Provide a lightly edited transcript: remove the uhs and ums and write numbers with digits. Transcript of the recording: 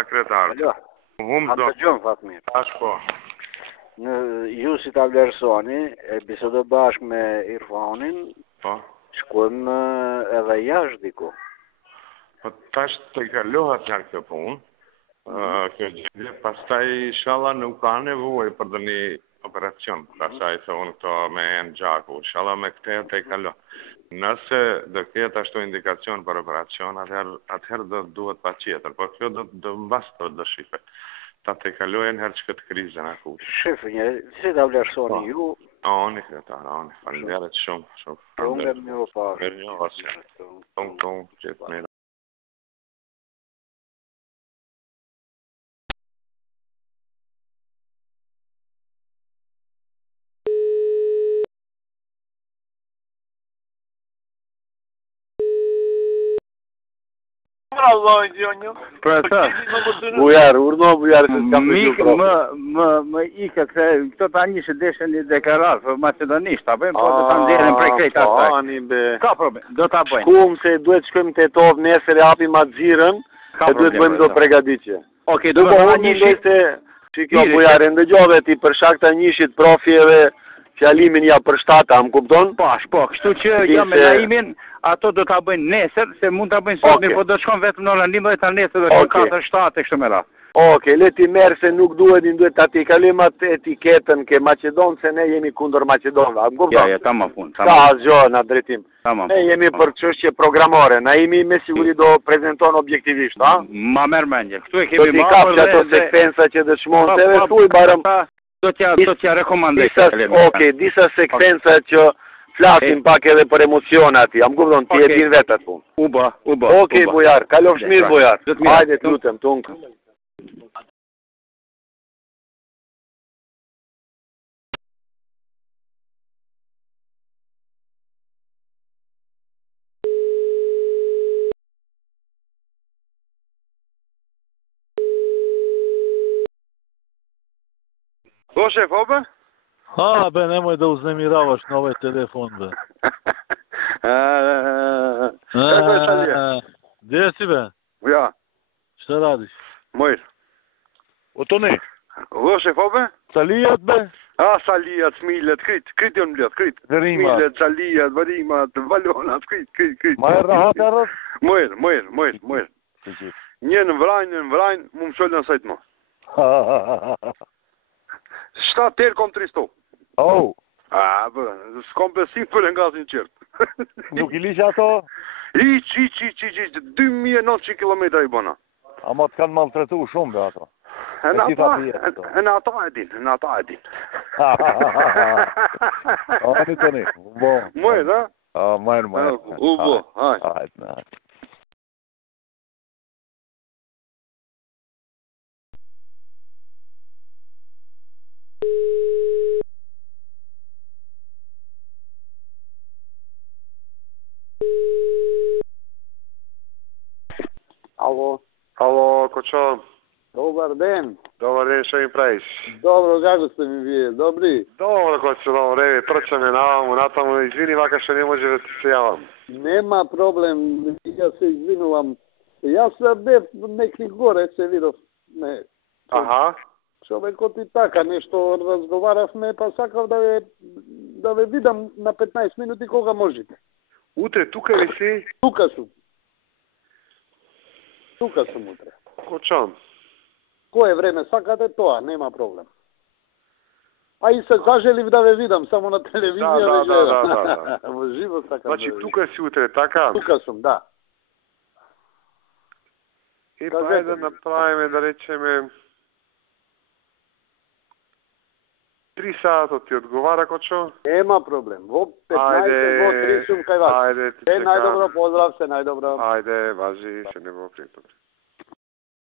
Akretar. Alo. Dëgjon Fatmir. Tash po. Ju si ta vlerësoni, bisedoj bashkë me Irfanin, Po. shkojmë edhe jashtë diku. Po tash të kalohat nga kjo punë. Kjo gjendje, pastaj inshallah nuk ka nevojë për një operacion. Pastaj se unë këto me enë gjaku. Inshallah me këtë të kalo. Nëse do ketë ashtu indikacion për operacion, atëherë do duhet pa tjetër. Po kjo do mbas do shifet. Ta të kalojnë herë që këtë krizën akutë. Shefë, si ta vlerësoni ju? Oni, kretar, oni. Faleminderit shumë. Unë më një pa. Mirë një vasë. Tung, gjithë mirë. Allah gjonjo. Për të. Bujar, urno bujar se s'kam të Mikë, më ikë këto ta njëshë deshen një deklarat për macedonisht, ta bëjmë, po do ta nxjerrim prej krejt asaj. Ani be. Ka problem, do ta bëjmë. Shkum se duhet shkojmë te tov nesër e hapim atë e duhet bëjmë do pregaditje. Okej, do ta njëshë. Që kjo bujare ndëgjove ti për shkak të njëshit profjeve fjalimin ja për shtata, më kupton? Po, kështu që ja me naimin, ato do ta bëjnë nesër, se mund ta bëjnë sot, po do të shkon vetëm në orën 11 nesër, do të shkon 4-7 e kështu me radhë. Okej, le ti merr se nuk duhet ta ti kalojmë atë etiketën ke Maqedon se ne jemi kundër Maqedonëve. Më kupton? Ja, tamam fund. Ka asgjë në drejtim. Ne jemi për çështje programore, na jemi me siguri do prezanton objektivisht, ha? Ma merr mendje. Këtu e kemi marrë. Do të kapë ato sekvenca që dëshmon se edhe thuj barëm. Do t'ja rekomandoj. Okej, disa sekvenca që flasim pak edhe për emocione aty. Am kupton ti e din vetë atë punë. U bë. Okej, bujar, kalofsh mirë bujar. Hajde, lutem, tung. Po, šef, obe? Ha, be, nemoj da uznemiravaš na ovaj telefon, be. Kako je Salija? Gdje si, be? Ja. Šta radiš? Mojr. O to ne? Vo, šef, obe? Salijat, be? A, Salijat, Smilet, krit janë mblet, krit. Verimat. Smilet, Salijat, Verimat, Valonat, krit. Ma e rahat e rrët? Mojr. Një në vrajnë, mu më shëllë në sajtë mo. 7 terë kom 3 stop. Oh. A, bë, s'kom besim për nga si në qërtë. Nuk i lisha ato? Iq, 2900 kilometra i bona. Ama të kanë maltretu shumë, be, ato. Në ata e din. Ani të ne, bo. Mojë, da? Mojë. U, bo, haj. Hajt. Alo, ko čo? Dobar den. Dobar den, što mi praviš? Dobro, kako ste mi vi? Dobri? Dobro, ko čo, dobro, trčam je na tamo, izvini vaka što ne može da ti se javam. Nema problem, ja se izvinuvam. Ja sam nekih gore se vidio. Aha. Човек от така нещо разговаряхме, па сакав да ве видам на 15 минути кога можете. Утре тука ли си? Тука сум утре. Кочан? Кое време сакате тоа, нема проблем. А и се зажелив да ве видам само на телевизија. Да. Во живо сакам. Значи тука си утре, така? Тука сум, да. И па да направиме, да речеме 3 сата ти одговара, Кочо? Нема проблем. Во 15, во 3 сум кај вас. Ајде, ти се најдобро, поздрав, се најдобро. Ајде, важи, се не во пријатно.